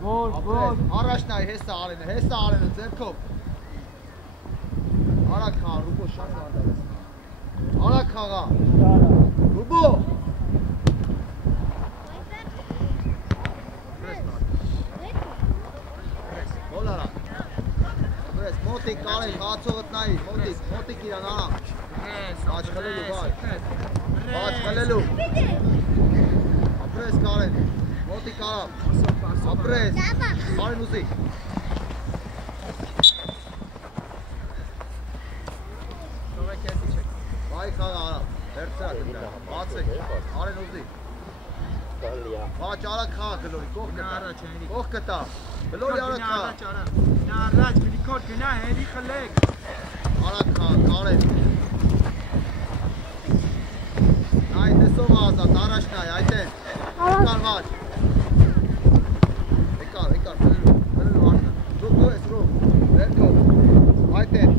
Առաջնայի հեսա արենը ձերքով։ Արագ խաղա, Ռուբո շատ վանդալես։ Արագ խաղա։ Ռուբո։ Գոլ արա։ Բրես, մոտիկ կարեն, խաղացողըտ նայի, մոտիկ իրան արամ։ Բաչ խլելու, բաչ խլելու։ Ապրես կարեն, մոտիկ արամ, ապրես, կարեն ուզի։ Բայ խաղա արամ, վերցրա կտրա, բացեք, արեն ուզի։ Բաչ արակ խաղա գլորի, կող կտա, գլորի արակ խաղա։ Առաջ, գրիքոր գնա, հերի խլեք։ Արակ խաղա, կարեն։ Նայ, տեսով ազատ, առաջ նայ, այդ են, եկար վաչ։ Եկար, խլելու արնա, ռուկ դու ես ռուկ, վերքով, այդ են,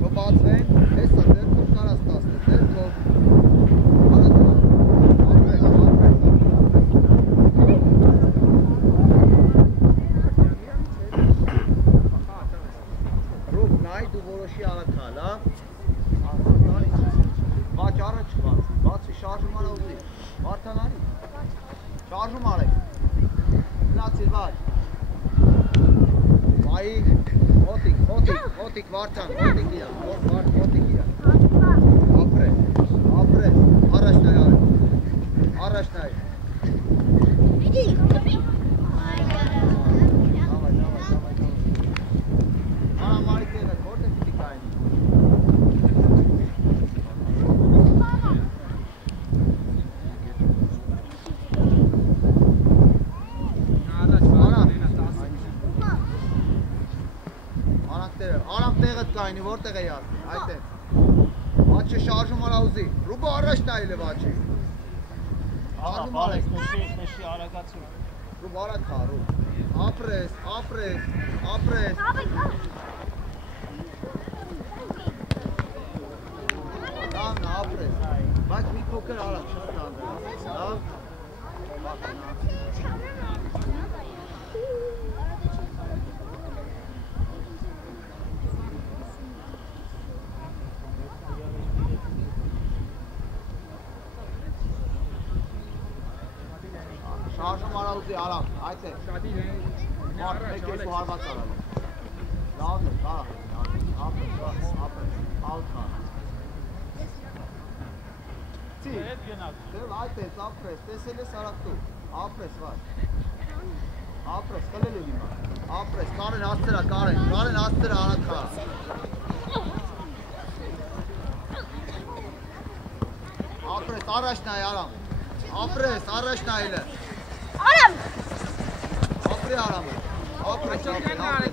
քո բացվեն, հեսա, ձերքով կարաս տասնը, ձերքով, արակ խաղա, ապրես, Ռուկ նայ, դու որոշի արակ խալ, հա, բաչ առաջ բացի, շարժում արա ուզի, վարդան արի, շարժում արեք, գնացիր վաչ, բայի, մոտիկ վարդան, մոտիկ իրան, ապրես, առաջ նայ արեք, Արա մարիկ է վետ, որդ է պիտի կայնի, Արամ տեղըտ կայնի, որտեղ է յար, այդ է, վաչը շարժում արա ուզի, Ռուբո առաջ նայել է վաչի, շարժում արեք, Ռուբ արակ խա, Ռուբ, ապրես, լավն ապրես, բայց մի փոքր արակ շատ լավ, Շարժում արա ուզի արամ, այդ է, մարդ մեկ ես ու հարված արալը, լավն է, կարաղ է, ապրես, ալքան, ծի, դև այդ ես, ապրես, տեսել ես արակ դու, ապրես վար, ապրես, խլելու հիմա, ապրես, կարեն աստրա, կարեն աստրա արակ խա, ապրես, առաջ նայ արամ, ապրես, առաջ նայելը, Արամ! Ապրի արամը, ապրես,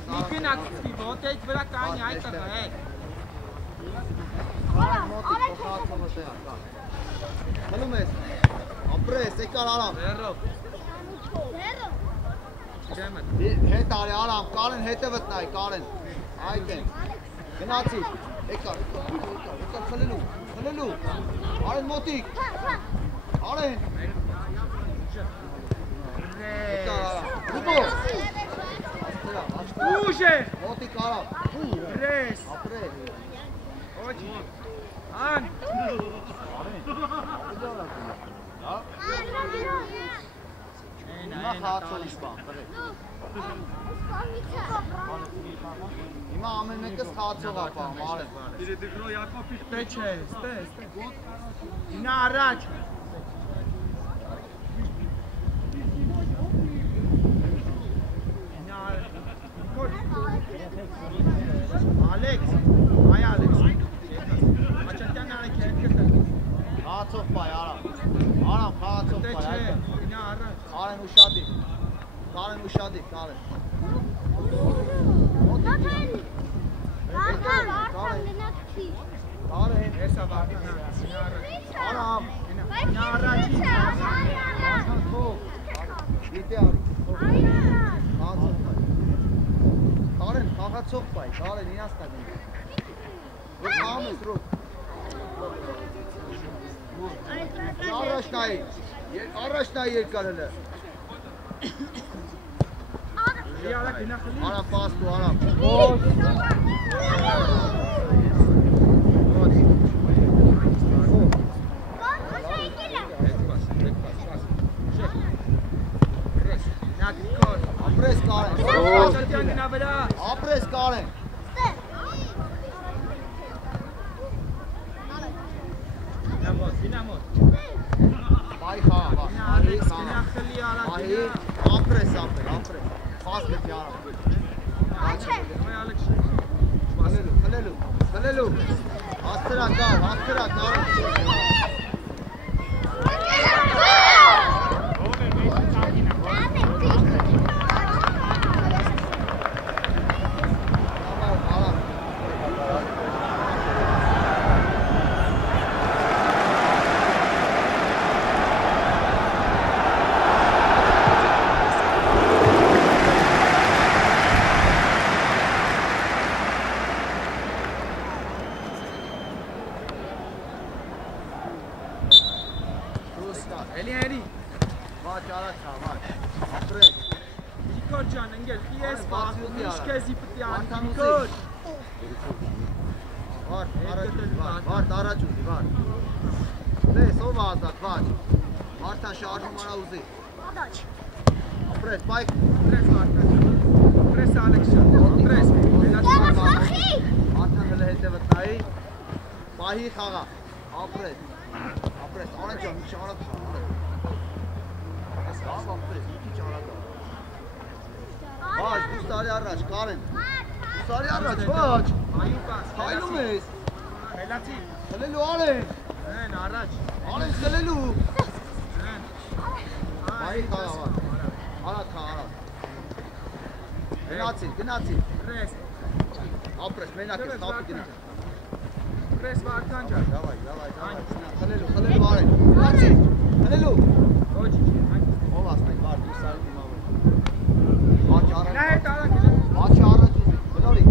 Նիկին ակցի, ոտեից վրա կանի այդ ըղեք։ Կարեն մոտիկ փոխացումը տեղա, կար, խլում ես, ապրես, եկար արամ, հետ արի արամ, կարեն հետևըտ նայ, կարեն, այդ են, գնացի, եկար, խլելու, արեն մոտիկ, արեն, Ռուբո, Ուժ է, մոտիկ արամ, ռես, ապրես, ոչի, ան, Հիմա խաղացող իսպան, բրեք, հիմա ամեն մեկս խաղացող ապա, մարեն, ստե չէ, ստե, ինա առաջ, Ալեքս, այ Ալեքս, Աչատյան արեք երկրտը խաղացող պայ, արամ, խաղացող պայ, ինա առաջ Կարեն ուշադի, Կարեն Հեսա վարդանա, արամ, ինա առաջ դիտի արի, խաղացող պայ, Կարեն, խաղացող պայ, Կարեն, իրաց տագին, որ խաղամ ես, ռոտ, առաջ նայի երկար հլը, Aram pastu, Aram. Apres Karen. Apres Karen. Vai kha, vai. Apres. Fast get yara. Kalelu. Astara kar. Eli. Va çara çava. Apres. Nikol can engel. PS var. Müşkezi pitiyan. Nikol. Nikol. Var. Araç uzi var. Ne sova azat var. Martan şarjı mara uzi. Apres bike. Pres Alexan. Pres. Martan gele hete batnai. Pahi khaga. Apres. Ona can nişana da. Asla apres. İki çara da. Baş, bu sarı araç, Karen. Bu sarı araç, baş. Haylu meyiz. Melati. Kalelu Alen. Araç. Alen kalelu. Bayi Bayi kara var. Arat. Gnazi. Pres. Apres, menakes, tabi gnazi. Pres var kanca. Yavaş. Kalelu Alen. Gnazi. Kalelu. Hoci. O basmayın, var. Bu sarı bir mavur. Baş araç. Ne tarak? Baş araç uzi. Kalori.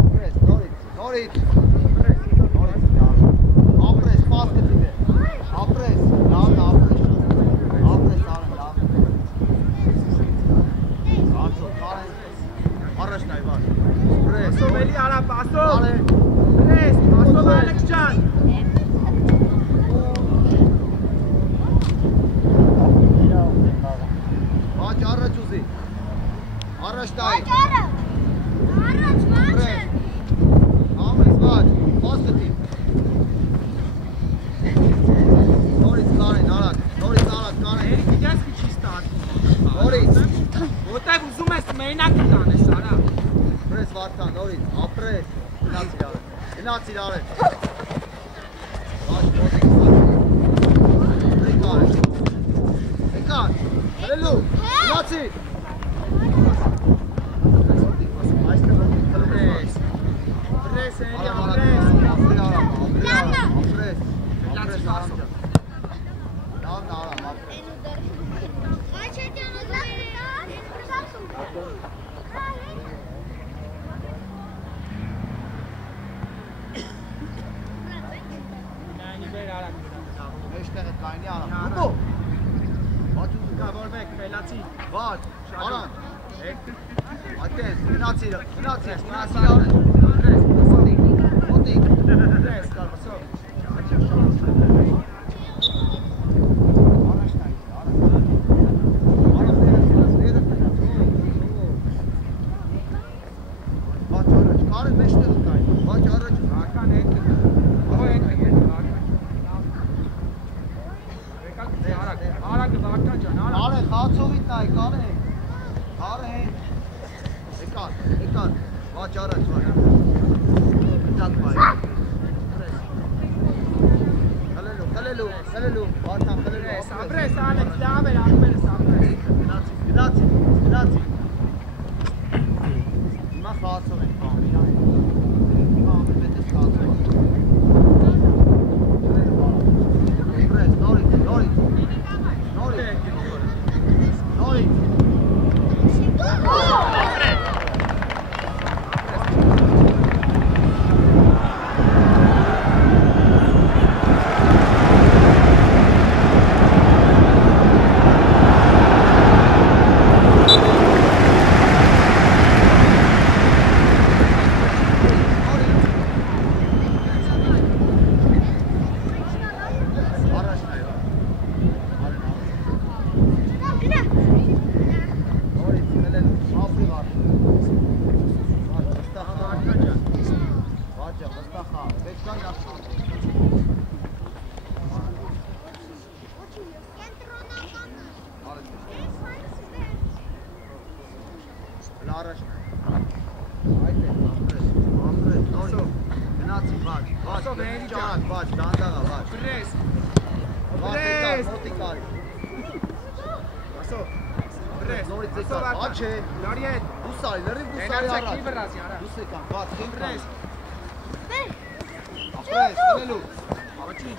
Apres, Norit. Apres, fast getibe. Apres, lavda Apres. Apres, lavda. Arso, Karen. Araçtay var. Apres. Someli ala paso. Karen. Pres. Paso Alexan. Baş araç uzi. Araçtay. Apres. Ahmet var. Fast getibe. Norit, Karen, Arak. Karen. Eri gideceğiz ki çistat. Norit. Otak uzun mesmeğine kutane Sara. Apres vartan, Norit. Apres. Gnazi dale. Baş, botik var. Ekan. Kalelu. Gnazi. Pres. Eri Apres. Aramca. Lavda aram. Meştere kayni aram. Bu. Baş uzi. Kaborvek. Melati. Baş. Aram. Aten. Gnazi dale. Pres. Botik. Pres. Paso. Karen meştere kayni. Baş araç. Hakan ekti. O ekti. Arak Hakan can. Karen Khatsovit nay Karen. Ekan. Baş araç var. Večkan jasno. Laraš. Ajde, napred, Nori. Gnaci, bač, čanak, bač, dandaga, bač. Pres. Vatikal, motikal. Aso. Pres. Nori cekal, bače. Doriet. Busali, leriv busali Energia araç. kibras yara. Busekan, bač, Pres. Pres, helelu. Avachi.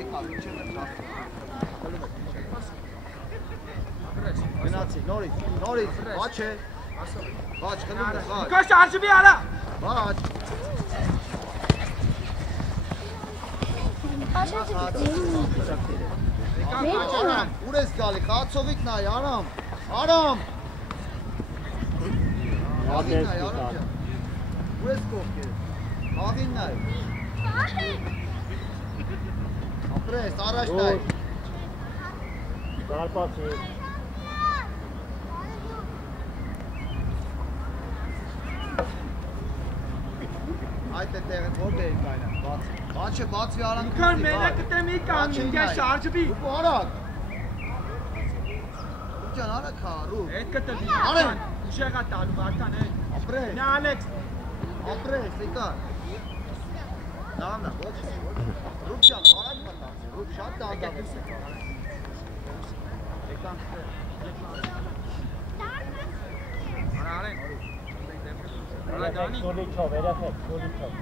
Ekal, içeride çarptı. Pres. Gnaci, Nori, bače. Aso. Bač, helelu, bač. Niko şarjı bir ara. Bač. Aram, ուրես գալի, խացովիկ նայ, Aram, Aram։ Աղին նայ, Aram ջան։ Ուրես կողքերը, աղին նայ։ Ապրես, առաջ նայ։ Դարպացի։ Այդ է տեղը որտե է կայնա, բացի, բացվի Aram։ Niko melek temi kan nige şarjı bir. Ու արագ։ Ու ջան, արագ հա, ռու։ Et katabi. Alen. Uşağa talu vartan he. Ապրես, Ne Alex. ապրես, եկա։ Նամն է, ոչ։ Ռուբ ջան, արագ մտած, ռուբ շատ դանդաղ է։ Եկան ստե։ Ara Alen. Ara Dani. Սոլիչով, երեխեք, սոլիչով։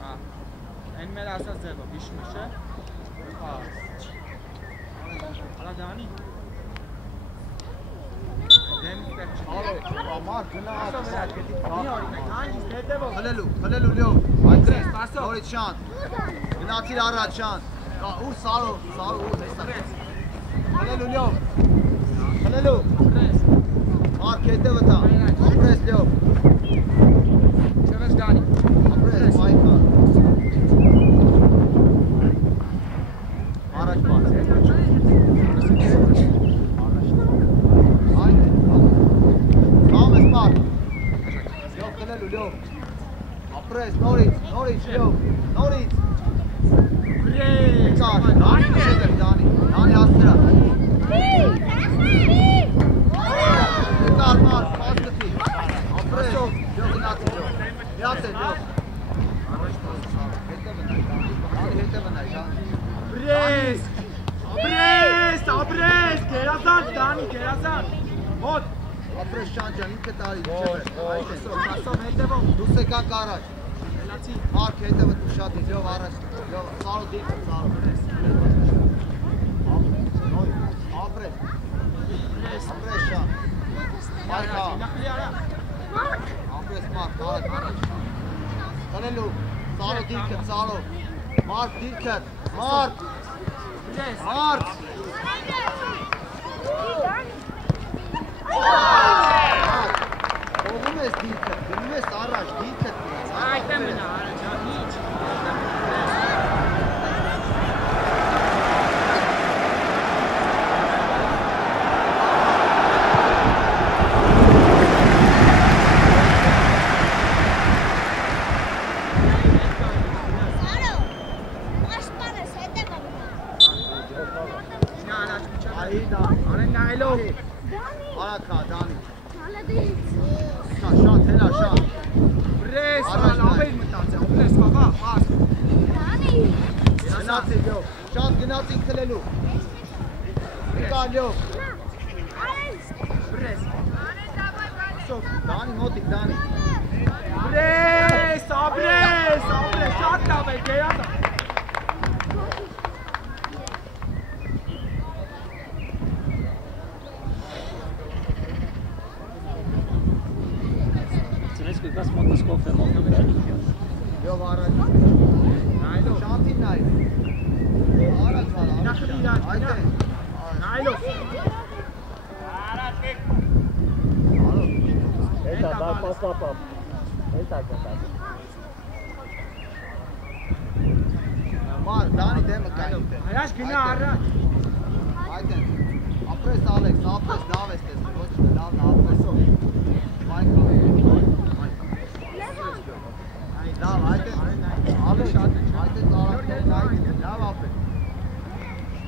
Ha. En melasa zeba pişmiş he. Ha. Ara Dani. Dem pekçi. Ալո, ամար գնա Aso verat geti. Niye orime? Hangi stede bu? Խլելու լյով, այդրես, Սպասո։ նորից շան, գնացիր առաջ շան, ուր սարով, ուր հեսա, խլելու լյով, խլելու, Pres. մարք հետը վտա, ապրես լյով, Çevez Dani. ապրես, մայքա, առաջ բաց, այդը, կամ ես մարք, լյով, խլելու լյով, ապրես, նորից, լյով, նորից, Pres. Կար, Դանի նշետր, Դանի հասնրա, Կար մարդ, հասկտի, ապրես, լյով գնացի լյով, միաց է լյով, հետը վնայ, Pres. Pres. Pres. Gerazan Dani gerazan. Hot. ապրես շան ջան, ինքը տարի, Aso aso melde bu. դուս եկանք առաջ, Elati. մարդ հետը վտու շատ է, լյով առաջ, լյով, սարու դիքը, սարու, ապրես, Pres. ապրես շան, մայքա, Nakli ara. ապրես մարդ, առաջ, խլելու, սարու դիքը, սարու, մարդ դիքը, մարդ, Pres. մարդ, Ողում ես դիքը, գնում ես առաջ, դիքը Ayten beni ara. Hiç. Ne ara çıkacak? Այդա, Ara Nailo. արակա, դանի, շան, թելա, շան, Pres. Ara Ara lafayı mı tatacağım? Pres baba. Bas. գնացի լյով, շան գնացի խլելու, եկա լյով, Pres. դանի մոտիկ, դանի, Pres. Pres. Pres. Şatta be gerazan. Ծնես կգաս մոտս կոֆե մոտը։ լյով առաջ, Nailo. շանտին նայ, առաջ վալ, Nakli առաջ, ilaç, այդ է, Nailo. Էտա դարպասապապ։ Էտա կտած։ մարդ, դանի դեմը կային թե, Ayaş günü ara. այդ է, ապրես Ալեքս, ապրես լավ ես տեսնում, ոչ լավն ապրեսով, մայքա, Լավ, այդ է ավելի շատ է, այդ է ծառակներն այդ, լավ ապել։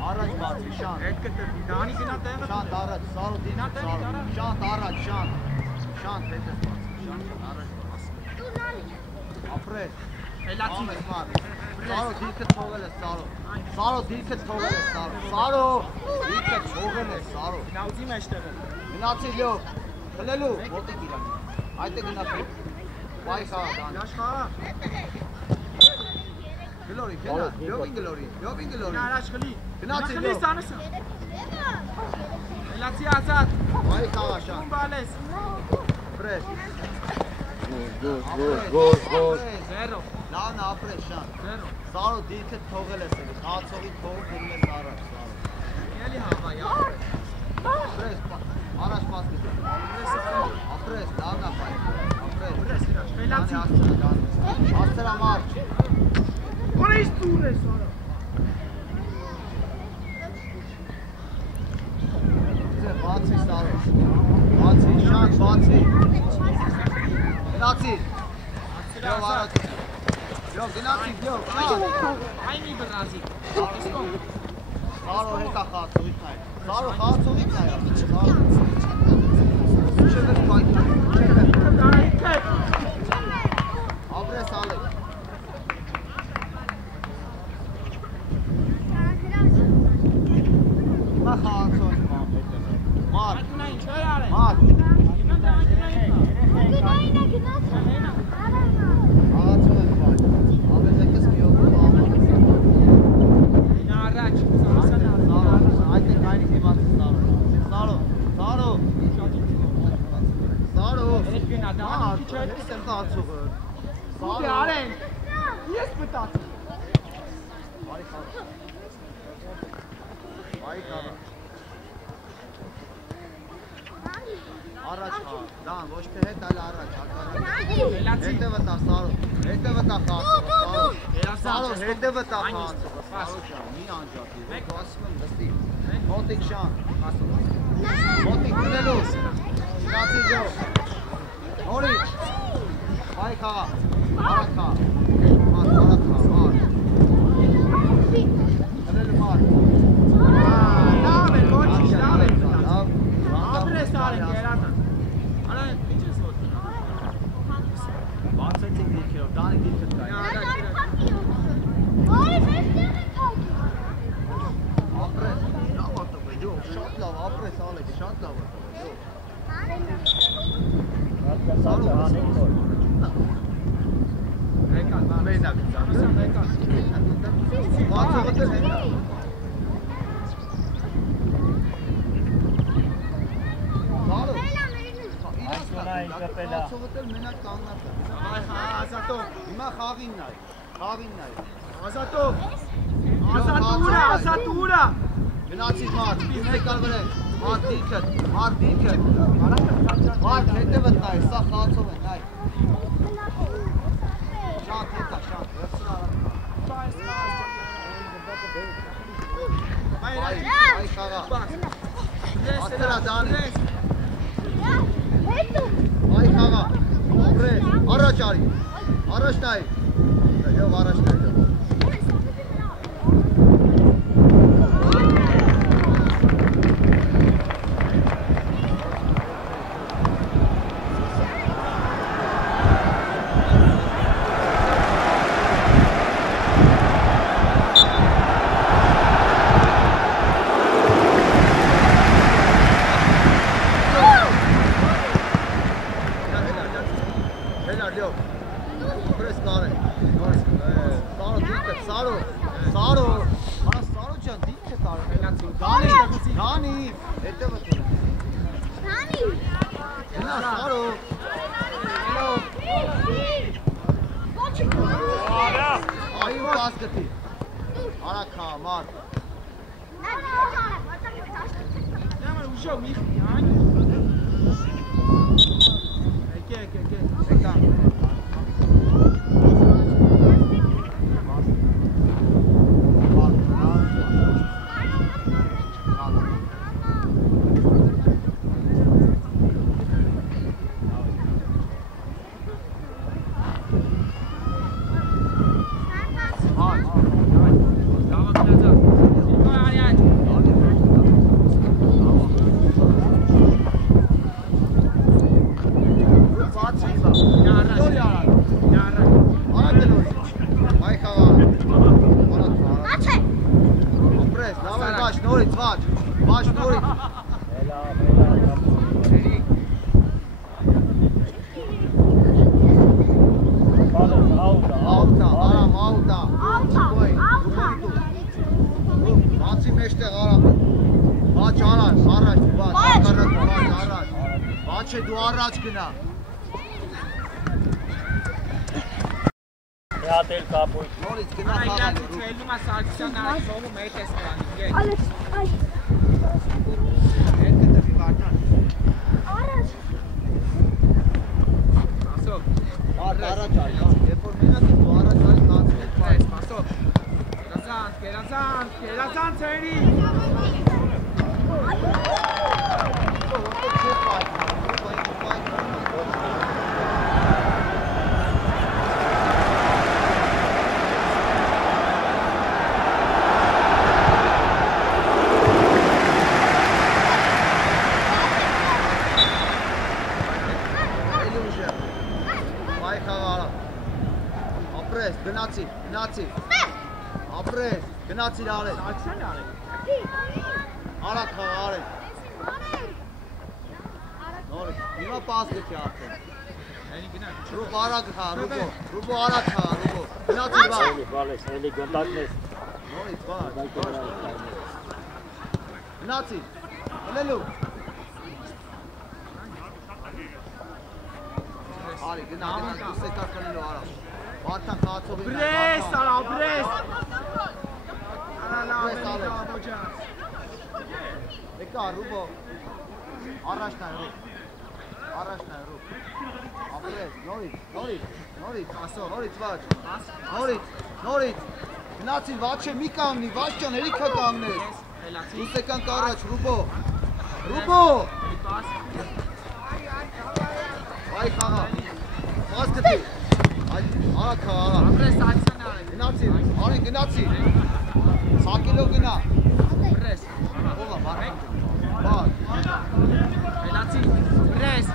Առաջ բացի, շանտ։ Հետ կտրվի, Դանի գնա տեղը։ Շանտ առաջ, Սարո դիմը Սարո։ Շանտ առաջ, շանտ։ Շանտ հետ է բացի, շանտ առաջ բացի։ Ապրես։ Էլացի։ Սարո դիրքը թողել է Սարո։ Սարո դիրքը թողել է Սարո։ Սարո դիրքը թողել է Սարո։ Գնացի մեջտեղը։ Գնացի լյով։ Խլելու, ոտիկ իրան։ Այդ է գնացի։ Վայ խաղ, Դան։ Աշխարհ։ Գլորի, գնա, լյովին գլորի, լյովին գլորի։ Նա առաջ խլի։ Գնացի Խլի լյով։ սանսը։ Էլացի ազատ։ Վայ խաղ, շան։ Ում բալես։ Ապրես։ Գոզ։ Զերո։ Լավն ապրես, շան։ Զերո։ Սարո դիրքը թողել ես էլի, խաղացողի թողը գնում ես առաջ, Սարո։ Էլի հավայ, Ապրես, առաջ պաս գտա։ Ապրես, լավն ապայ։ Ապրես։ Էլացի։ Աստրա մարջ։ Որից դուր ես արա։ Բացի Սարո։ Բացի, շան, բացի։ Գնացի։ Լյով առաջ։ Լյով, գնացի, լյով։ Այնի բրազի։ Սարո հետա խաղացողից նայ։ Սարո խաղացողից նայ։ Չևես պայքար։ Ապրես ալեք։ Հիմա խաղացողից Մարդ։ Նա ինչ էր արել։ Մարդ։ Խաղացող ես պայք։ Ավեզեկս մի օգում աղում։ Նա առաջ, սանսան Սարո, այդ է կայնի դիմացի Սարո։ Սարո։ Սարո։ Հետ գնա, Դանի քիչ հետ։ Ես եմ խաղացողը։ Դե արեն։ Ես մտածում։ Բարի խաղ։ Բարի խաղ։ Առաջ խաղ, Դան, ոչ թե հետ, այլ առաջ, հակառակ։ Հետ է վտա Սարո, հետ է վտա խաղացողը, Սարո, հետ է վտա խաղացողը, Սարո ջան, մի անջատի, ոք ասում եմ դստի, մոտիկ շան, մոտիկ գնելու, գնացի ջով, նորից, բայ խաղա, արակ խաղ, մարդ, արակ խաղ, մարդ, գնելու մարդ, Լավ է, կոչիշ, լավ է։ լավ, Ապրես արեն, երատան։ Արա, ինչ ես ոտնում։ բացեցիք դիրքերով, Դանի դիրքը կայ, ապրես, լավ ատով է, յով, շատ լավ, ապրես ալեք, շատ լավ ատով է, յով, Սարո Եկան, մենակ, եկան։ բացողը դեր հետա, Սարո, բացողը դեր մենակ կանգնած է, Ազատով, հիմա խաղին նայ, ազատով։ Ազատուրա։ գնացիք մարդ, իմ եկար վրեն, մարդ դիրքը, մարդ հետևըտ նայ, սա խաղացով է, նայ, շանտ հետա, շանտ, վերցին արակ, այ խաղա, աստրա Դանի, այ խաղա, ապրես, առաջ արի, առաջ նայ, յով առաջ նայ, յով, Վաճ, նորից։ Էլա, Էրիկ։ Աուտա, արամ, աուտա։ Բացի մեջտեղ արամ։ Բաչ առաջ, առաջ, բաչ, ակարակ, բաչ, առաջ։ Բաչ է դու առաջ գնա։ Մի հատ էլ կապույտ։ Նորից գնա Այ խաղալու։ իրացից ելնում է Սարգսյան արշովում հետ ես կրանի, գետ։ Ալեքս, այ, Հետ կտվի վարդան։ առաջ, Ասով, Առաջ այլ, երբ որ մենակ դու առաջ այլ նացնես այս, ասով։ Գերազանց, ծերի։ Գնացի, ապրես, գնացիր արես, Սարգսյան արեք։ արակ խաղ արես, նորից, հիմա պաս գքի արդեն, Էնի գնա։ Ռուբ արակ խաղ, Ռուբո արակ խաղ, Ռուբո, գնացիր վար, Բալես, էլի գնդակնես։ նորից վար, գնացիր, հլելու, արի, գնա, դու սեկար կնելու արակ, Վարդան կացով ինա, Բրես, արա, բրես։ Արա, լավ, Բրես, էլի Ալեքս։ դաբոջան։ Եկա, Ռուբո, առաջն այ, Ռուբ, առաջն այ, Ռուբ, ապրես, նորից, ասո, նորից վաճ, նորից, գնացին վաճ է մի կանգնի, վաճ ճան, երիքա կանգնես, Հելացի։ դուս եկանք առաջ, Ռուբո, Էլի պաս։ վայ խաղա, պաս գտի, արակ խաղա, արակ, Բրես, Սարգսյան արեք։ գնացին, արին գնացին, սակելով գնա, Բրես։ ողա, վար, Հելացի։ Բրես։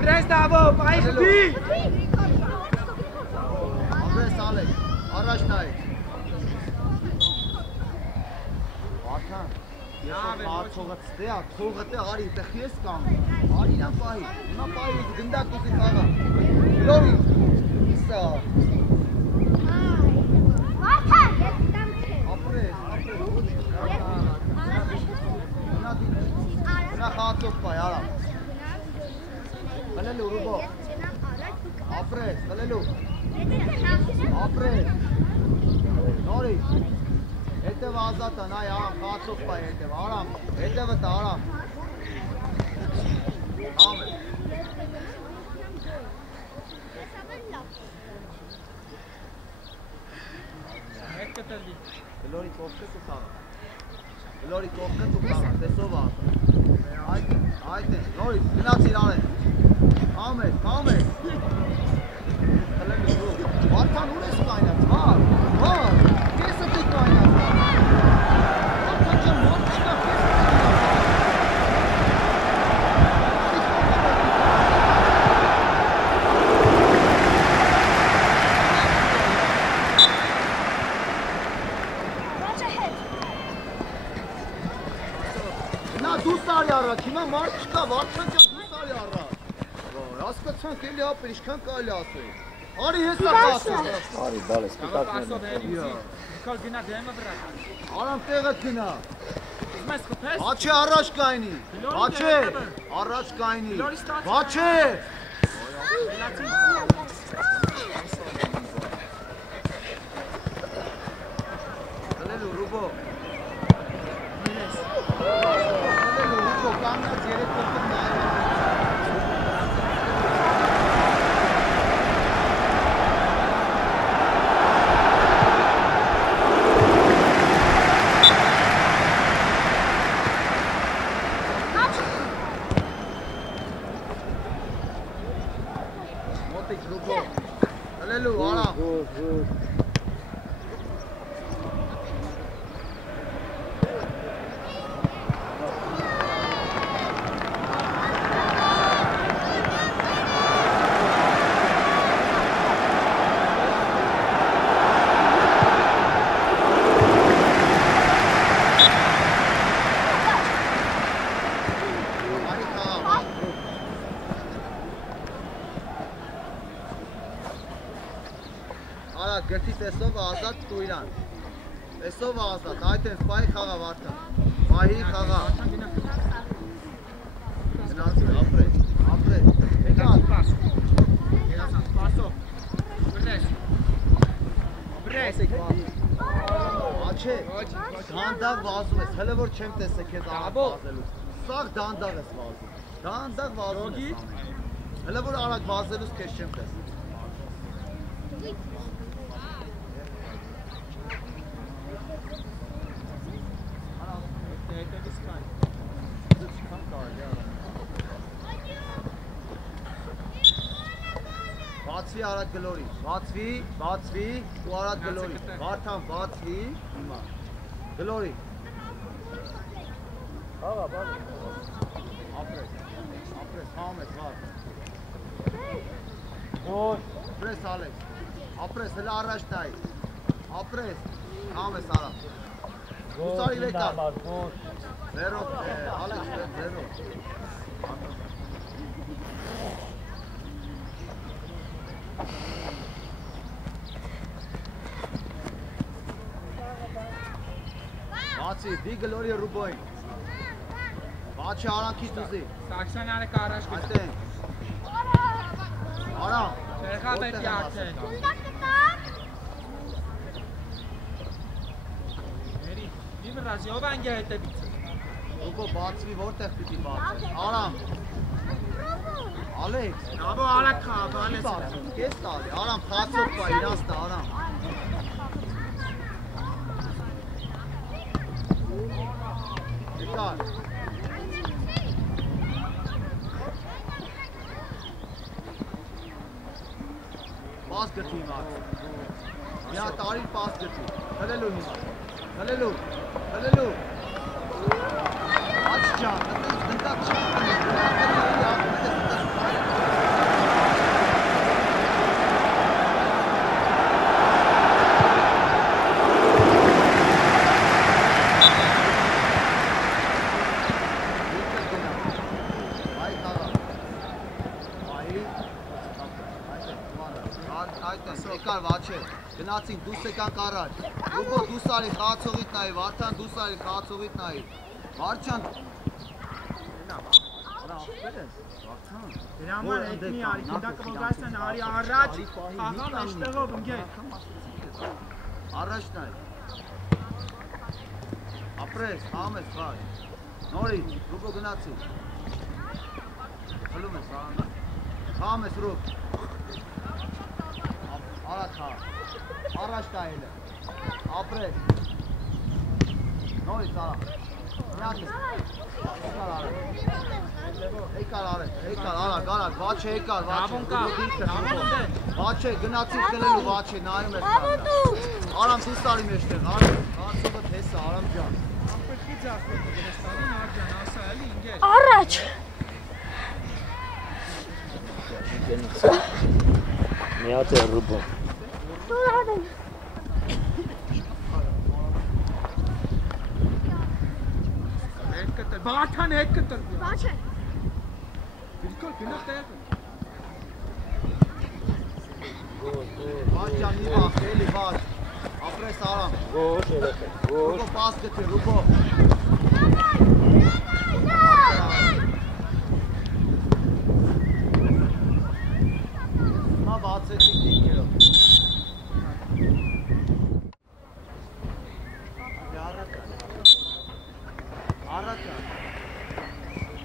Բրես դավով, այս դի։ ապրես Ալեքս, առաջ նայեք, Վարդան, Լավ է, Ացողը ստեա, թողը տեղ արի, տեղ ես կամ, արի նա պահի, հիմա պահի գնդակ ուզի խաղա, լորի, իսա, ապրես, գնա խաղացով պահի, արա, հլելու Ռուբո, ապրես, հլելու, ապրես, նորի, հետև ազատը, նայ արամ, խաղացով պահի հետև, արամ, հետևը տա, արամ, ամեն, Հետ կտրվի։ Լորի կողքս ու խաղա, Լորի կողքս ու խաղա, տեսով աղ, այդ է, նորից, գնացիր արեն, ամեն, հլելու Ռուբ, Վարդան ուր ես կայնած, վար, կեսը դի կայնած, Վարդան ճան, մարդ չկա, կեսը դի Նա դուս արի առաջ, հիմա մարդ չկա, Վարդան ճան դուս արի առաջ, հասկացանք էլի ապր, իշքան կայլի ասեի, արի ես լավ ասում, Արի, բալես, Դավով կտակնեն։ ասով էլի ուզի։ Կալ գնա դեմը վրա։ արամ տեղը գնա, Ուզում ես խփես։ Բաչե առաջ կայնի, Բաչե, առաջ կայնի, Բաչե, Հելացի։ հլելու Ռուբո, Բրես։ հլելու Ռուբո, կանգնած երեկ կողքդ նայում, մոտիկ Ռուբո, հլելու արամ, Արա գրթի տեսով ազատ տու իրան։ Տեսով ազատ, այդ են սպայի խաղա վարդան։ Պահի խաղա։ Գնացի, ապրես, ապրես։ Եկան։ Պասով։ Բրես։ Բրես։ Աչե, դանդաղ վազում ես, հələ որ չեմ տեսե քեզ արագ վազելու։ Սաղ դանդաղ ես վազում։ Դանդաղ վազում ես ամեն։ Հələ որ արագ վազելուց քեզ չեմ տեսե։ Բացվի արագ գլորի, բացվի ու արագ գլորի, վարդան բացվի, հիմա, գլորի, ապրես, համ ես վար, ապրես Ալեքս, ապրես, հլը առաջ նայի, ապրես, համ ես արագ, ուսարի վեկա, ձերով, Ալեքս, ձերով, Բացի, դի գլորի ռուբոյին, բաչի արանքից դուզի, Սաքսան արեք առաջ գտա։ այստեն, արամ, Չեղա պետք է ացեն։ Երի, մի մրաժի, ով անգե հետևից։ ռուբո բացվի, որտեղ պիտի բացվի, արամ, Ալեքս, Աբո արակ խաղ, անես։ կես տալի, արամ, խացոք պա, իրաստա, արամ, եկար, պաս գտի հիմա, միա տարիր պաս գտի, հլելու հիմա, հլելու, աչ ճան, դնդակ չան, Գնացինք դուս եկանք առաջ, Ռուբո դուս արի խաղացողիտ նայի, Վարդան դուս արի խաղացողիտ նայի, Վարդան Դրաման էտնի արի, կդակը բողասնան արի առաջ, խաղան աշտեղով ընգեր։ Առաջ նայի, ապրես, խաղամ ես խաղ, նորից, Ռուբո գնացի, խլում ես, խաղամ ես Ռուբ, արադ խաղ, առաջ տայել է, ապրես, նորից արավ, միատես, եկար արեք, արակ, վաչե եկար, վաչե, գնացիք կլելու, վաչե, նայում ես կանդա, արամ դուս տարի մեջտեղ, արցովը թեսա, արամ ջան, Ապրքի ձախվետը գրեստանին աջան, ասա էլի ինգեր։ Առաջ։ Միատ է ռուբո։ Վարդան հետ կտրվի։ Բաչե։ Գրկոլ գնա տեղ։ վաչ ջան, մի վախ, էլի վաչ, ապրես արամ, Գոշ երեխե, գոշ։ Ռուբո պաս գտի, Ռուբո, հիմա բացեցիք դիրքերով, Առական,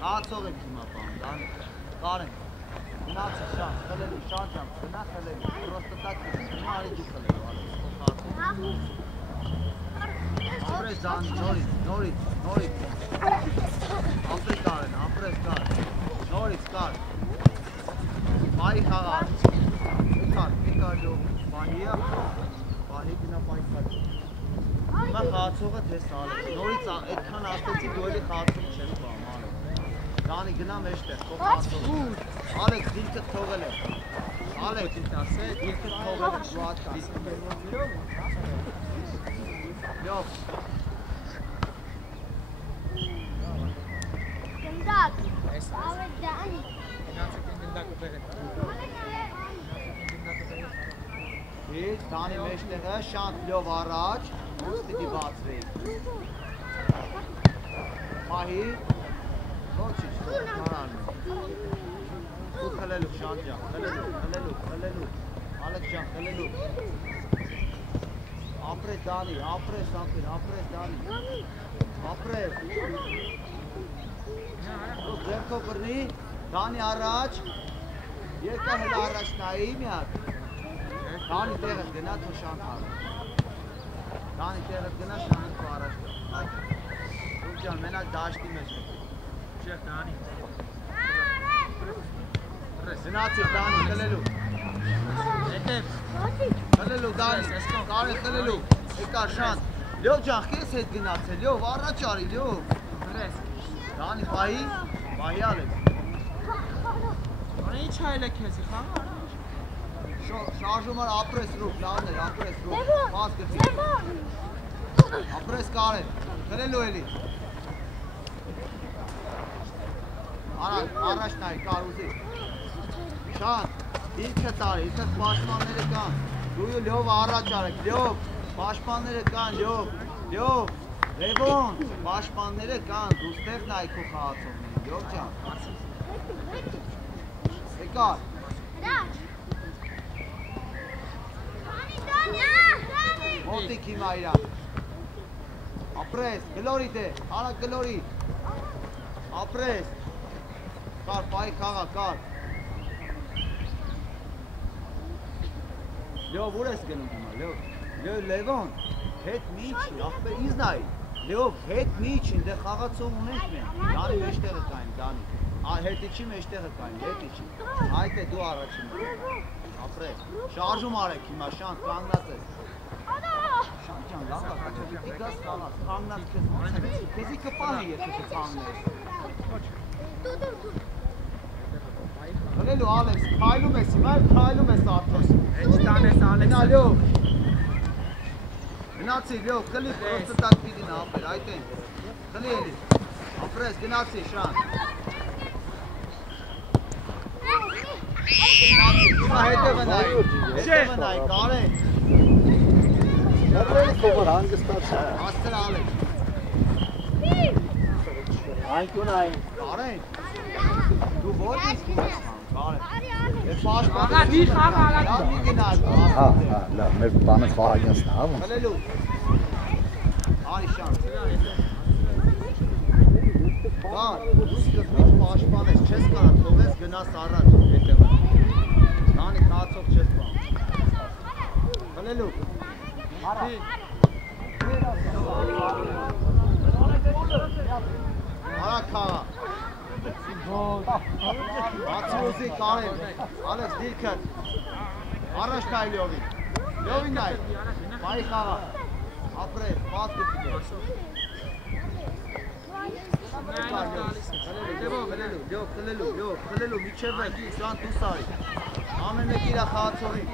հացող ենք հիմա բան, կարենք, գնացի շան, խլելու, շան ճամ, գնա խլելու, պրոստը տակ հիմա արի դու խլելու, ապրես զանի, նորից, ապրես կարեն, ապրես կար, նորից կար, պայի խաղար, եկար լով, պահի գնա պայի կար, հիմա խաղացողը թես ալեք, նորից այդքան ասեցի դու էլի խաղացող չես բամ, Դանի գնա մեջտեղ, քո խաղացող, Ալեքս դիրքը թողել է, Ալեքս դիրքը թողել է, շուատ կան, Լյով, Գնդակ, ավետ դանի, Գնացեք են գնդակը բեղեն։ Հիչ, Դանի մեջտեղը, շանտ լյով առաջ, ոնց պիտի բացվի։ Պահի, ոչինչ, նորանում։ Ու խլելու, շանտ ջան, խլելու, Ալեքս ջան, խլելու։ Ապրես Դանի, ապրես Դանի, ապրես։ Ձերքով բռնի, Դանի առաջ, երկա հել առաջ նայի մի հատ։ Դանի տեղս գնա թո շանտ առ։ Դանի տեղս գնա շանտ թո առաջ կա։ Դուք ջան, մենակ դաշտի մեջ է։ Շեխ Դանի։ Գնացիր Դանի, խլելու։ Հետև։ Խլելու Դանի, կարի խլելու։ Եկա շանտ։ Լյով ջան, քեզ հետ գնացել, լյով, առաջ արի, լյով։ Դանի, պահի Ալեքս։ Ինչ հայլ է քեզի, խաղա։ Շարժումար ապրես ռուք, լավներ, ապրես ռուք, պաս գծի։ Ապրես կարեն, խրելու էլի։ Առաջ նայի, կար ուզի։ Շան, ինքը տարի, ինքս պաշմանները կան։ Դույու լյով առաջ արեք, լյով, պաշմանները կան, լյով, Լևոն, պաշմանները կան, դու ստեղ նայի քո խաղացողներին, լյով ջան։ Եկար։ Մոտիկ հիմա իրան։ Ապրես, գլորի դե, արա գլորի։ Ապրես։ Կար, պայի խաղա, կար։ Լյով, ուր ես գնում հիմա, լյով, Լևոն, հետ մի չի, ախպեր ինձ նայի, լյով, հետ մի չի, ինձ խաղացող ունենք մենք, Դանի մեջտեղը կային, Դանի, հետի չի մեջտեղը կային, հետի չի, այդ է դու առաջին, ապրես, շարժում արեք հիմա, շանտ, կանգնած ես, շանտ ջան, լավ է, պիտի գաս կանգնած, կանգնած քեզի կպահ է եթե կկանգնես, Հլելու Ալեքս, քայլում ես հիմա, քայլում ես արդեն, Էջ տանես Ալեքսը։ լյով, գնացի լյով, խլի պրոստը տակ պիտին ապեր, այդ են, խլի էլի, ապրես, գնացի շան, հիմա հետևը նայի, կարեն, աստր Ալեքս, Այնքուն այն։ կարեն, դու որ ես կունես կարեն, Աղա, դիր խաղ արակ։ լավ մի գնալ, լավ, մեր բանը խաղագյանցն է, աղում։ խլելու, արի շան, կար, դու սկզբից պաշպան ես, չես կարա թողես գնաս առաջ հետևը, Դանի խացող չես պան, խլելու, արակ խաղա, բացի ուզի կարեն, Ալեքս դիրքըտ, առաջ նայ լյովի, լյովի նայ, պայի խաղա, ապրես, պաս գծի դես, խլելու, միչև մեկ, շան դու սարի, ամեն մեկ իրա խաղացողին,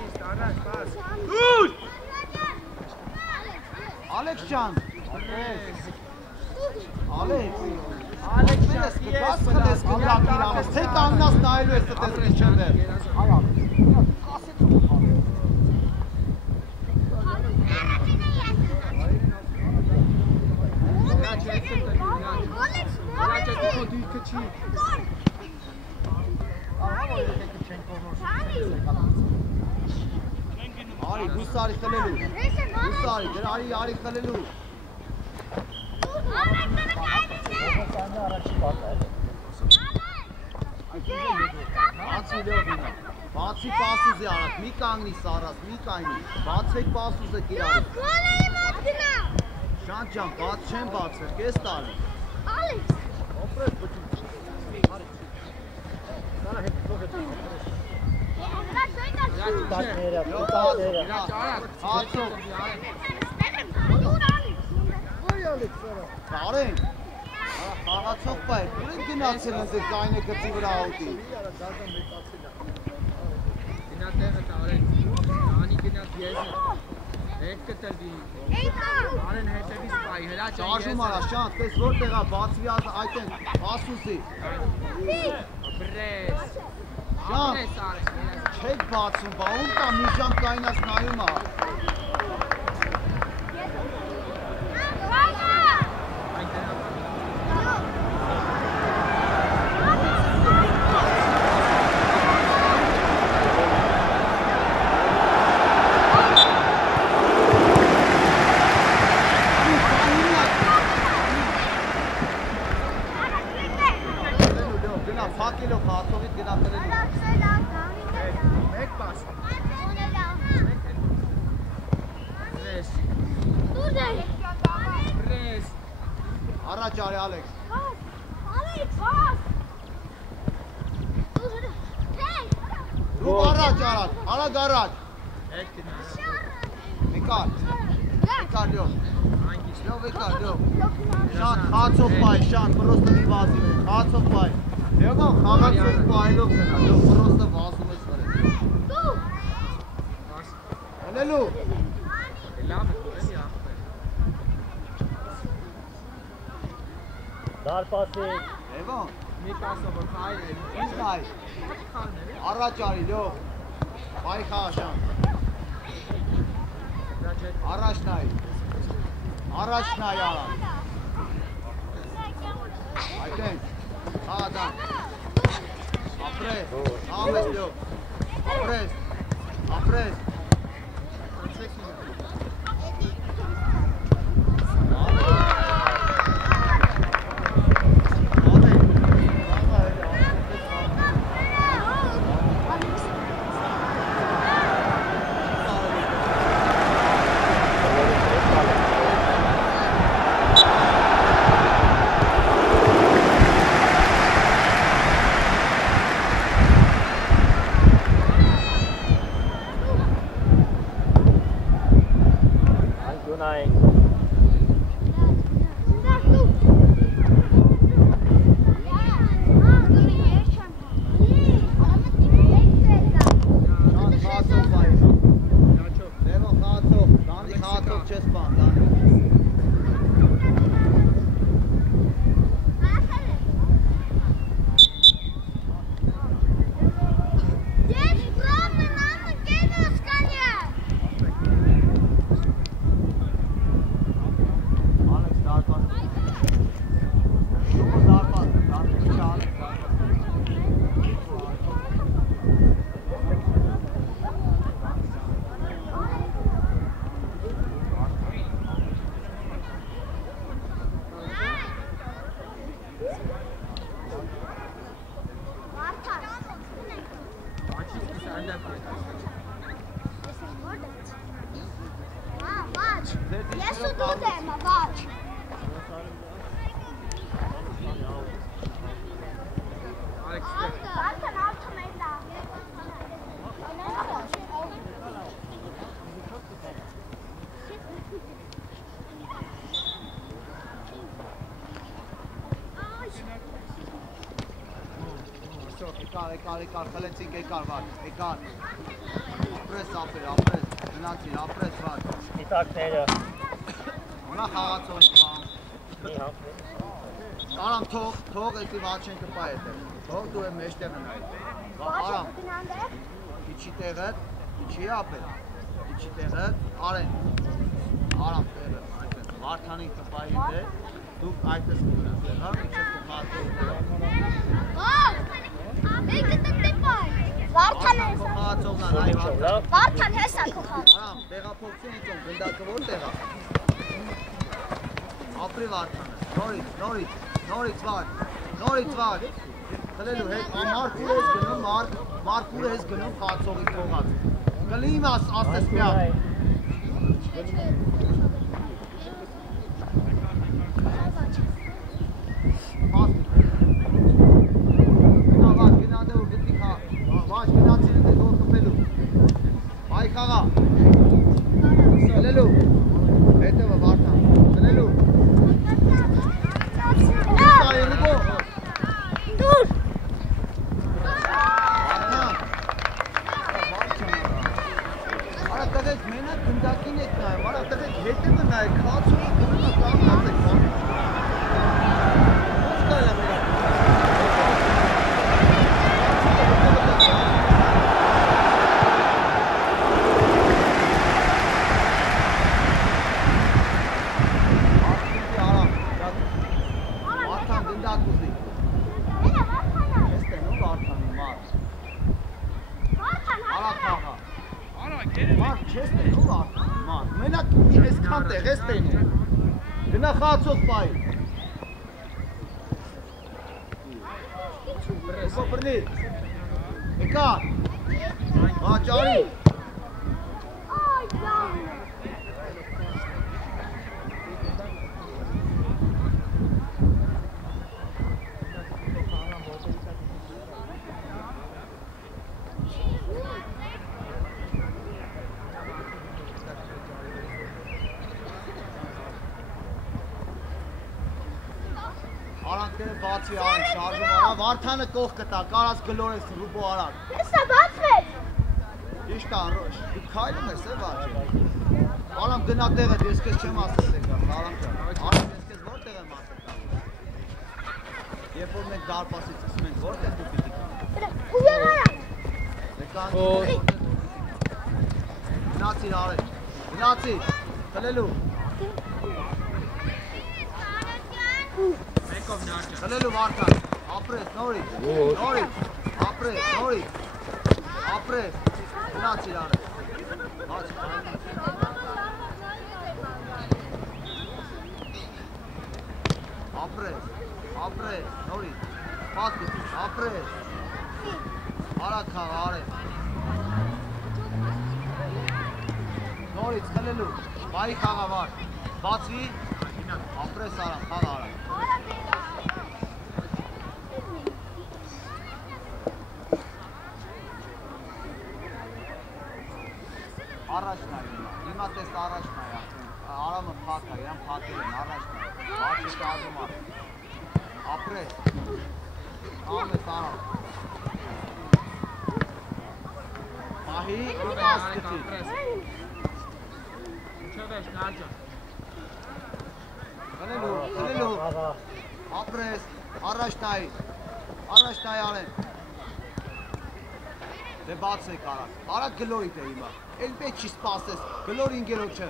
Ալեքս ջան, Ալեքս ջան, կգաս խլես կգակ իրանս, թե կանգնաս նայելու ես տես միչև էր, Արի, դու սարի խլելու, դու սարի, դր արի խլելու, բացի լյով ինա, բացի պասուզ է արած, մի կանգնի սարած, մի կայնի, բացվեք պասուզ է կիրարի, շանտ ջան, բաց չեն բացել, կես տալի, օպրես բջում, Կարեն, խաղացող պայր, ուր են գնացել ընձեր կայնը գծի վրա աուտի։ Գնա տեղը տարեն, Դանի գնաց եզը, հետ կտլվի, Արեն հետևից պայի, հրաչ են Շարժում արա, շանտ, տես որ տեղա բացվի այդ են, ասուսի։ Բրես, Շանտ, Արեն, Չեք բացում, բա ում կա մի ժամ կայնած նայում ա։ Առաջ արի Ալեքս։ Ալեքս, Դու առաջ արած, արագ առաջ։ Վիկար, Վիկար լյով։ Լյով Վիկար, լյով։ Շատ խացով պայ, շատ, պրոստը մի վազիվ է, խացով պայ։ Լյովա, խաղացով պայլով գնա, լյով, պրոստը վազում ես վրե։ Հելելու։ Դար պասի։ Էվոն։ Մի կասը որ հայր է։ Ինչ հայ։ Առաջ արի, լյով։ Պայ խաղաշան։ Առաջ նայ։ Առաջ նայ արա։ Այդեն։ Խաղադան։ Ապրես։ Ամես լյով։ Ապրես։ Ապրես։ Եկար, խլեցինք եկար վար, եկար, ապրես ապեր, ապրես, գնացիր, ապրես վար։ Սիտակները։ Հոնա խաղացով ենք պահում։ Մի հապներ։ Արամ թող էկի վաչեն կպա հետ է, թող դու է մեջտեղը նայ։ Արամ, իչի տեղը, իչի ապեր, իչի տեղը, արեն, արամ տեղը, այդպես, վարդանին կպայի հետ է, դուք այդպես կգնաս տեղը, իչես կխացով տեղը։ Վարդան հեսա կողալ։ Արամ, տեղափոխվի ինքոն, գնդակը որ տեղա։ Ապրի վարդանը, նորից վար, խլելու հետ, մարդուր ես գնում, մարդուր ես գնում խացողի կողած։ Կլիմ ասես միակ։ Խաղա, խլելու, հետևը վարդան, խլելու, ռուբո, դուր, վարդան, արա տղեկ մենակ գնդակին եք նայում, արա տղեկ հետևը նայեք, խացումը գնում է կանգնած եք, ոնց կայլ է մենակ, տենում ման, մենակ այսքան տեղ ես տենում, գնա խացով պայի, Եսո բրնի, եկան, ճարի, Արանքները բացի արեն, շարժում արա, Վարդանը կող կտա, կարաս գլորես ռուբո արան։ Հեսա բացվեց։ Իշտ անրոշ, դու քայլում ես է վարջի։ Արամ գնա տեղը, ես կեզ չեմ ասել եկա, Արամ ջան, Արամ ես կեզ որտեղ եմ ասել կա։ Երբ որ մենք դարպասից սկսում ենք, որտեղ դու պիտի կան։ Ու եղարա։ Գնացիր արեն, գնացիր, խլելու։ Խլելու Վարդան, ապրես, նորից, ապրես, ապրես, գնացիր արեն, ապրես, նորից, ապրես, արաքաղ արեն, նորից, խլելու, բայի խաղավար, բացվի, ապրես արան, խաղ արան, առաջնա հիմա տես առաջնա Արամը փակա, իրան փակել են առաջնա, բացի կազմում ա, ապրես, ամես Արամ, պահի ու ասկտի, խլելու, ապրես, առաջնայի արեն, դե բացեք արակ գլորիտ է հիմա, էլ պետք չի սպասես, գլոր ինգերոք չէ։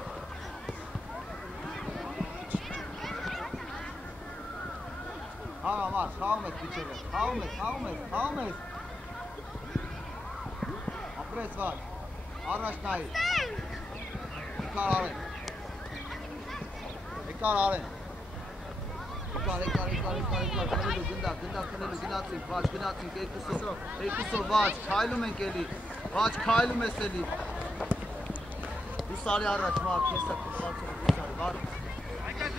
Հաղա մարդ, խաղում ես պիչերը, խաղում ես։ Ապրես վար, առաջնայի, եկար արեն, խլելու, գնացինք, վաչ, երկուսով վաչ, քայլում ենք էլի, վաչ քայլում ես էլի, դու սարի առաջ վար, կեսա կուսացում սարի վար,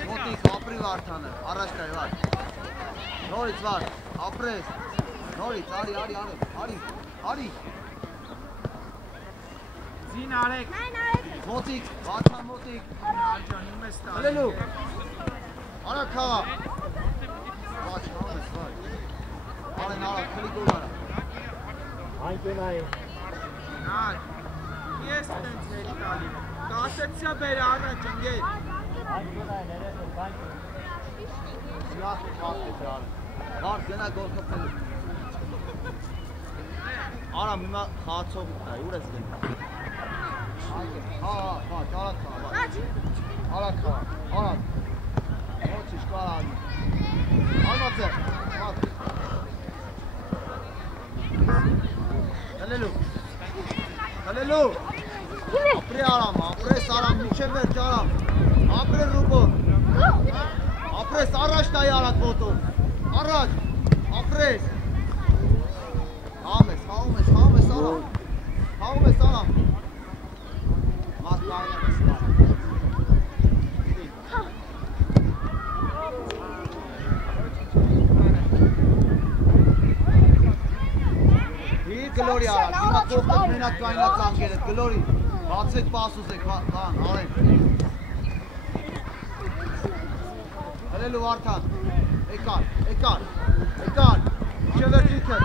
մոտիկ, ապրի Վարդանը, առաջ կայ վար, նորից վար, ապրես, նորից, արի, Զին արեք, մոտիկ, Վարդան մոտիկ, խլելու, արակ խաղա, վաչ, համես, վար, արեն արակ, խլի գոլ արա, Այնքենային նար, ես տենց հետ տալի, կասեցյա բեր առաջ ընգեր, Այնքենային ներես է, Սիախ ու կասկեց է արեն, վար գնա գոլ խպելու, Արամ հիմա խացով ուտա, ուր ես գնա, արակ խաղա, ոչիշ կար անի, արմացը, Խլելու, ապրի Արամ, ապրես Արամ, միջև վերջ Արամ, ապրել Ռուբոն, ապրես առաջ տայի արակ ոտով, առաջ, ապրես, համես Արամ, մարդ կարին եմ սպար, Գլորի արակ, հիմա կողքդ մենակ կայնակ անգերդ, գլորի, բացեք պասուզեք, կան, արեն, հլելու Վարդան, եկան, իչևեր ճիքը,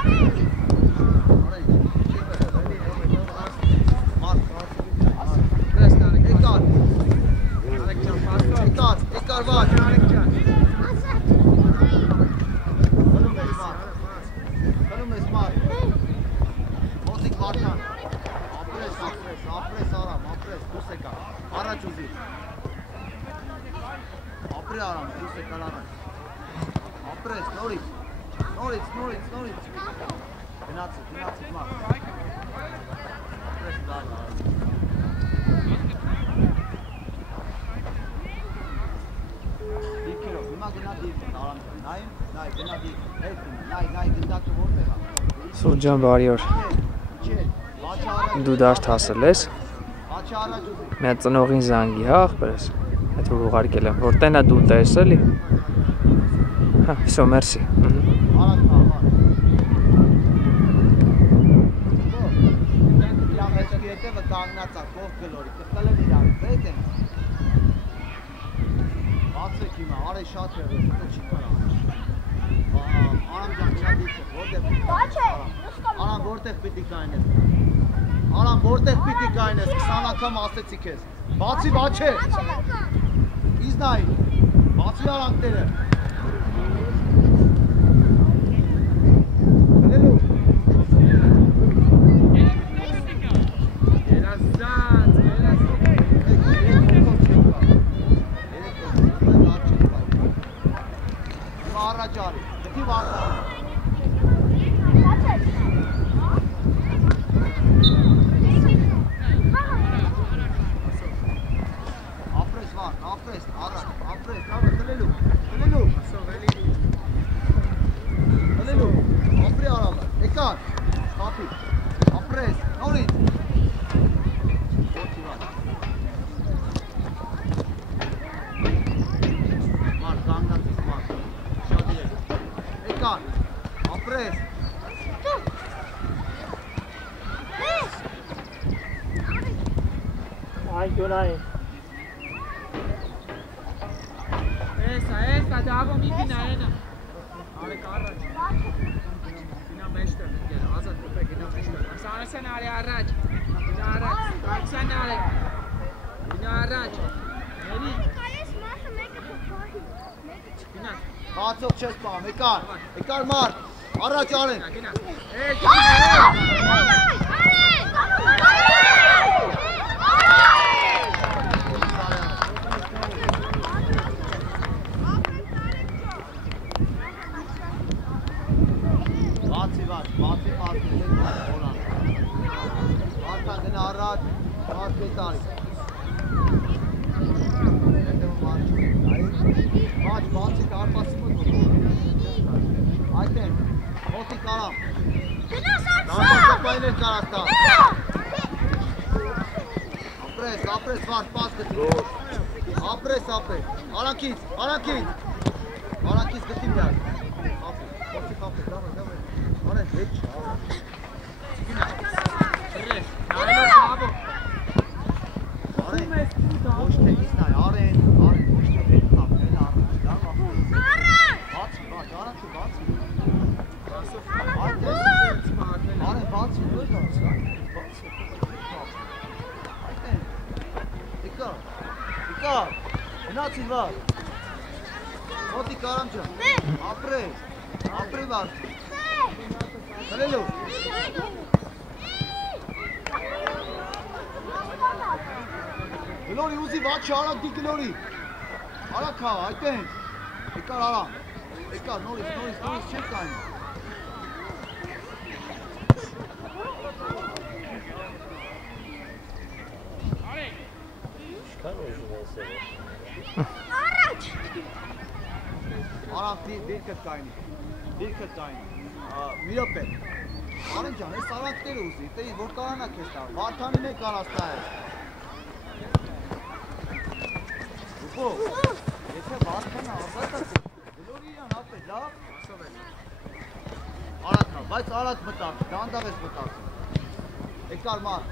արեն, եկար վաչ, խլում ես մարդ, Մոտիկ Վարդան, ապրես Արամ, դուս եկա, առաջ ուզիր, ապրի Արամ, դուս եկար առաջ, ապրես, նորից, գնացիք մարդ, ապրես դար Արամ, Սուրճ ջան, բարի օր։ Դու դաշտ հասել ես։ Մի հատ ծնողին զանգի, հա, ախպերս։ Այդ որ ուղարկել եմ, որ տենա դու տես էլի։ Հա, всё, merci։ Արամ որտեղ պիտի կայնես։ Արամ որտեղ պիտի կայնես, 20 անգամ ասեցի քեզ։ Բացի բաչե։ Իզնայ։ Բացի արանքները։ Գնելու։ Առաջարի, դեպի վարտարի։ Ապրես վարդ, ապրես, առաջ, ապրես, լավը, տլելու, ապրի արավը, եկար, խապի, ապրես, նորից, որդի վարդ, մարդ, կանգնացիս մարդ, շատ երկ, եկար, ապրես, Այն գոնային Եսա, դավո մի գինա ենա Արեք առաջ Գինա մեջտեղ ընգել, ազատ կուպե գինա մեջտեղ Սանասեն արի առաջ Գինա առաջ, տաքսան արեք Գինա առաջ Ների Գինա Հացով չես պահում, եկար մարդ, առաջ արեն Գինա Բացի Մարդան գնա առաջ, մարդ կետարի Բացի կարպասի մոտ Այդ են, մոտի կարամ Դարպասը պայներ կարաստան Ապրես վարդ, պաս գտի Ապրես, արանքից գտի միար Որդի խապես, դավը Արեն, հետ չա Արեն, ոչ թե իսնայ, արեն, ոչ թե հետ կապ, են առնչ, դավը Բացի, Արեն, բացի, ոչ դարձա Այդեն, եկար, հնացի վար Մոտի կարամ ջան, ապրի վար Հլելու Գլորի ուզի վաչի արակ դի գլորի Արակ հա, այդեն Եկար արակ Եկար նորից չեք կային Արակ դիրքըտ կայնի Միրոպ է Արեն ջան, ես արակները ուզի, որ կարանակ ես տա, վարդանին է կարաստա է Ուպո, եթե վարդանա, ազատ է, գլորի իրան ապետ, լավ Արակ հա, բայց արակ մտարդ, դանդավ ես մտարդ Եկար մար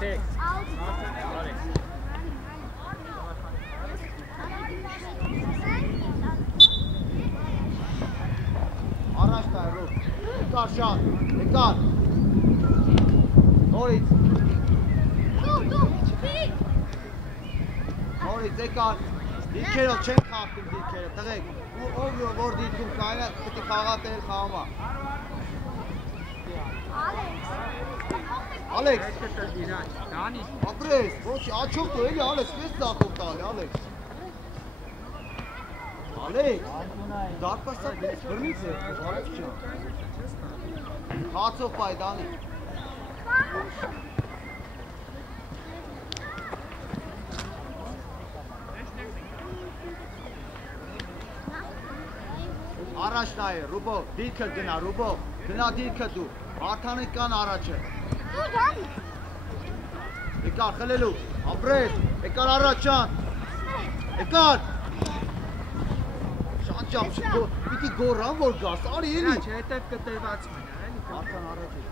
Tek. Առաջ տայրով, եկար շատ, եկար, նորից, եկար, դիրքերով չեն խաղթում դիրքերը, տղեք, ով որ դիրքում կայնա, պտի խաղատել խաղամա։ Ալեքս, ապրես, ոչ, աչով դու էլի, Ալեքս, կես զախով տալի, Ալեքս։ Ալեքս, դարպասակ բրնից է, Ալեքս չան։ Խացով պայ, Դանի։ Առաջ նայ, Ռուբո, դիրքը գնա, Ռուբո, գնա դիրքը դու, արդանի կան առաջը։ Եկար, խլելու, ապրես, եկար առաջ շան, եկար։ Շան ճապ, պիտի գորան որ գաս, արի էլի։ Նա չէ, հետև կտևած մնա, էլի։ Արդան առաջ է,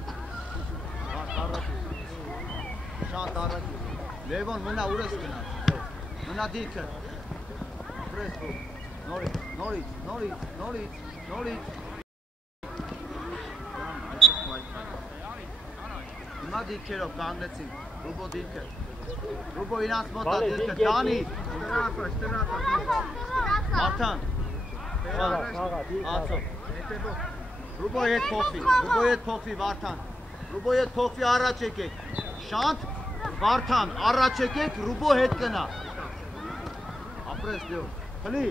առաջ է, շան առաջ է, Լևոն մնա ուր ես գնաց, մնա դիրքը, ապրես բու, նորից, Հիմա դիրքերով կանգնեցին, Ռուբո դիրքը, Ռուբո իրանց մոտա դիրքը, Դանի, Արդան, Ացով, Ռուբո հետ փոխվի, Վարդան, Ռուբո հետ փոխվի առաջ եկեք, Շանթ, Վարդան, առաջ եկեք, Ռուբո հետ կնա, ապրես լյով, խլի,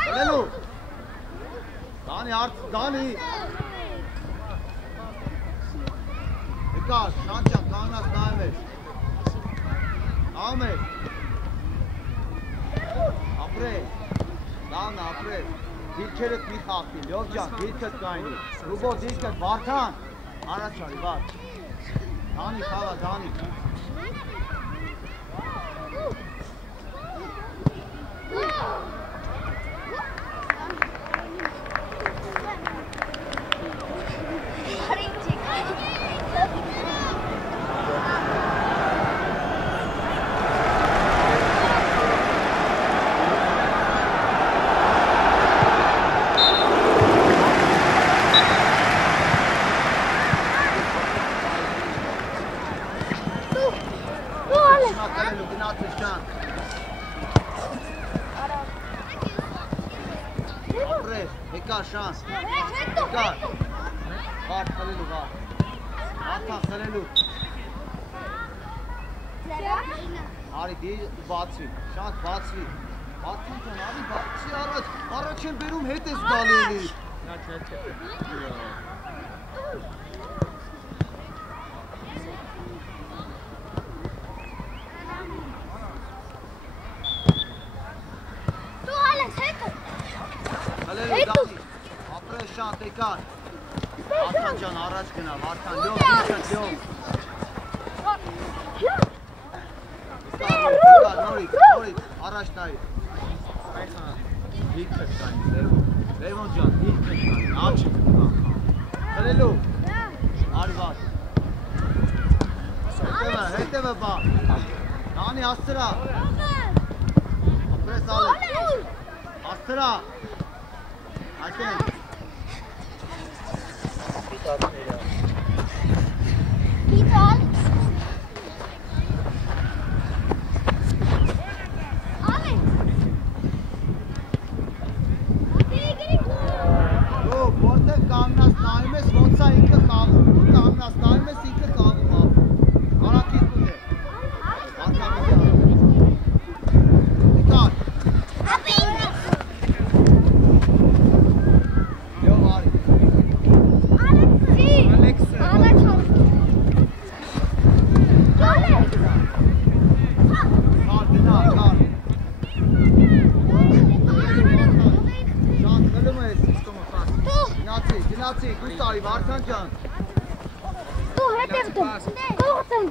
խլելու, Դանի, Եկար, շանչան, կանգնած նայում ես, ապրես, լավն ապրես, դիրքերըդ մի խաղթի, լյով ճան, դիրքըդ կայնի, Ռուբո դիրքըդ, Վարդան, առաջ արի, վար, Դանի խաղա, Դանի, եկար շանս, եկար, վար խլելու, վար, արդան խլելու, արի դի բացվի, շանս բացվի, արդան ճան, արի բացվի առաջ են բերում հետ ես գալի էլի, ապրես շանտ եկար, Արդան ճան առաջ գնա, Արդան լյով, նորից, առաջ նայի, դիրքըտ կանի, Լևոն ճան, դիրքըտ կանի, աչ, խլելու, արի վար, հետևը բա, Դանի աստրա, ապրես ալեք, աստրա, Այդեն Որտեղ կանգնած նայում ես, ոնց է ինքը խաղում, կանգնած նայում ես, ինքը խաղում Արաքից կուտ է Եկար Գնացի, դուս արի, Վարդան ջան Դու հետև դու, կողտեմ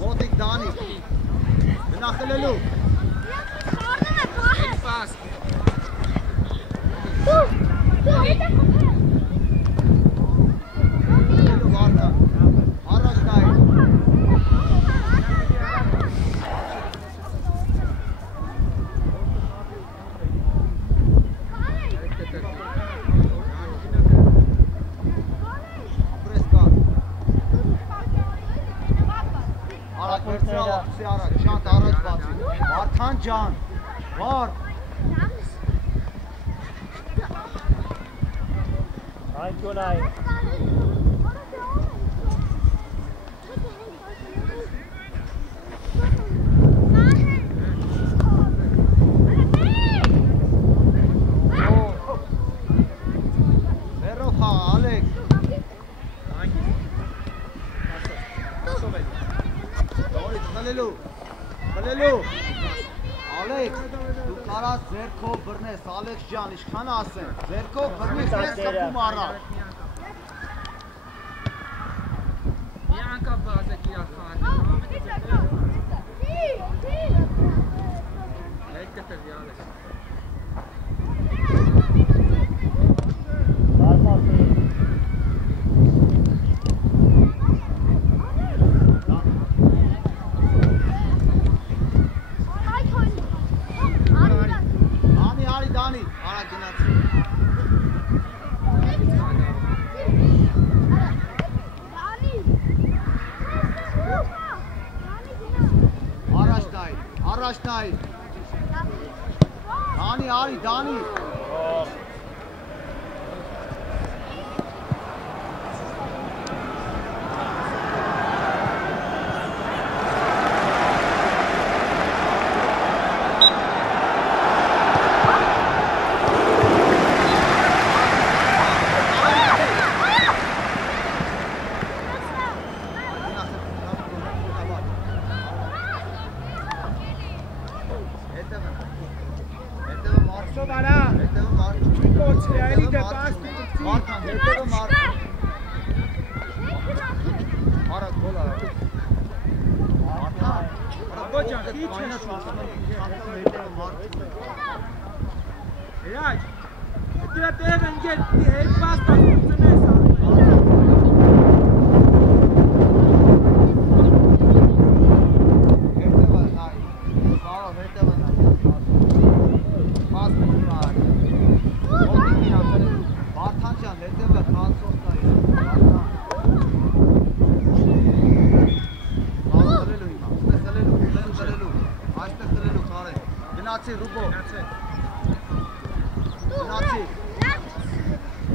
Ոտիկ Դանի Գնա խլելու Դու հետև Արագ վերցրավ ուսի առաջ, շանտ առաջ բացի։ Վարդան ջան, վար։ Այն կոնայի։ Վերով խաղ, Ալեքս։ Խլելու, խլելու։ Ալեքս, դու կարաս ձերքով բռնես, Ալեքս ջան, ինչքան ասեմ, ձերքով բռնես, ես խփում առավ։ Մի անգամ բազեք իրար խաղան։ Հետ կտրվի Ալեքս։ Դանի, արա գնացի։ Առաջ նայ։ Դանի, արի, Դանի։ Իրաջ, դրա տեղ ընկել, հետ բաստան կծնես Գնացի Ռուբո։ Գնացի։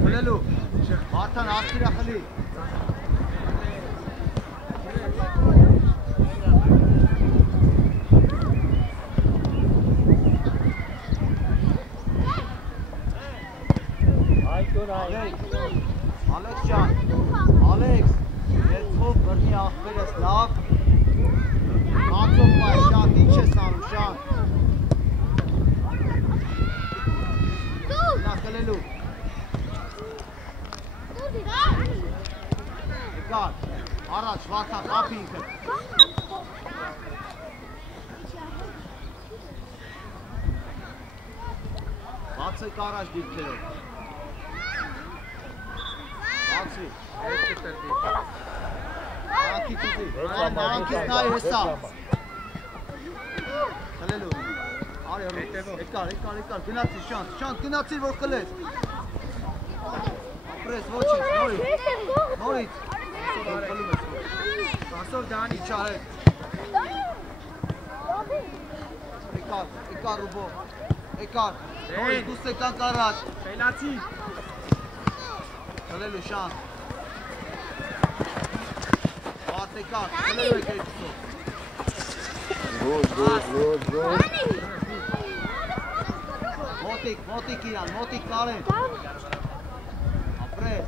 Խլելու։ Վարդան արտիրա խլի։ Ալեքս ջան, Ալեքս, երբով բռնի աղբերս լավ։ Կանցով պայ, շան, ինչ ես անում, շան։ Նախելելու։ Եկար, առաջ, վարդան, խապի ինքը։ Բացեք առաջ դիրքերով։ Բացի։ Հետ կտրվի։ Անկից ուզի, անկից նայ հեսա։ Խլելու։ Արի եկար, գնացի շանտ, գնացի որ խլես։ Ապրես, ոչինչ, նորից։ Խլում ես։ Ասով Դանի չարեք։ Եկար Ռուբո, եկար, նորից դուս եկանք առաջ։ Խելացի։ Խլելու շանտ։ Վարդ եկար, խլելու եք հետուսով։ Գոզ։ Մոտիկ իրան, մոտիկ կարեն։ Ապրես։